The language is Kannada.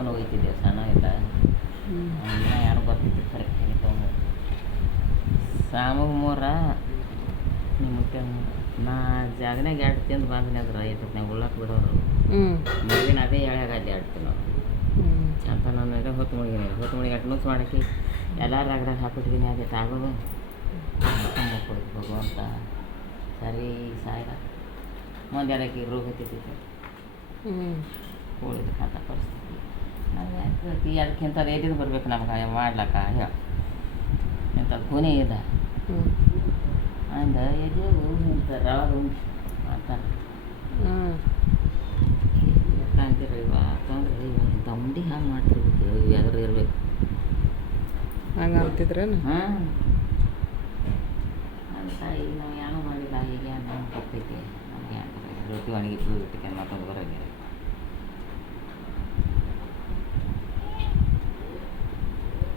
ನಾವು ಹೋಗ್ತಿದ್ದೇವೆ ಸಣ್ಣ ಇಲ್ಲ ಯಾರು ಬರ್ತಿತ್ತು ಕರೆಕ್ಟ್ ಆಗಿತ್ತು ಸಾಮಗ ಮೂರ ನಿಮಗೆ ನಾ ಜಾಗನಾಗ ಎರಡು ತಿಂದು ಬಂದ್ನಾದ್ರೆ ಐತತ್ನಾಗ ಉಳ್ಳಾಕ ಬಿಡೋರು ಮಗಿನ ಅದೇ ಎಳ್ಯಾಗ ಅಲ್ಲಿ ಆಡ್ತೀವಿ ನಾವು ಅಂತ ನಾನು ಹೊತ್ತು ಮುಳುಗಿ ಅಟ್ಟು ನುಚ್ಚು ಮಾಡಕ್ಕೆ ಎಲ್ಲರೂ ರಗಡಾಗ ಹಾಕಿಟ್ಟಿದ್ದೀನಿ ಅದೇ ಆಗೋದು ಭಗವಂತ ಸರಿ ಸಾಯ್ದ ಮುಂದೆ ಅದಕ್ಕೆ ರೋಗ ಹತ್ತಿತ್ತು ಉಳಿದ ಖಾತ ಪರಿಸ್ಥಿತಿ ಅದೇ ಅದಕ್ಕಿಂತ ಏಟಿದು ಬರ್ಬೇಕು ನಮ್ಗೆ ಮಾಡ್ಲಕ್ಕ ಹೇಳ ಇಂಥದ್ದು ಕೊನೆ ಇಲ್ಲ ಅಂದ ಇದು ನಿಂತಾರೆ ಅವಾಗ ಮಾಡ್ತಾರೆ ಅಂತೀರಿ ಅಂತಂದ್ರೆ ಇಂಥ ಉಂಡಿ ಹಂಗೆ ಮಾಡ್ತಿರ್ಬೇಕು ಯಾವ್ದಾರು ಇರಬೇಕು ಹಂಗೆ ಅಂತಿದ್ರೇನು ಹಾಂ ಅಂತ ಈಗ ನಾವು ಏನೂ ಮಾಡಿಲ್ಲ ಈಗ ನಾವು ಕೊಟ್ಟೈತಿ ನಮ್ಗೆ ರೊಟ್ಟಿ ಒಣಗಿಟ್ಟು ಮತ್ತೊಂದು ಬರೋಂಗಿಲ್ಲ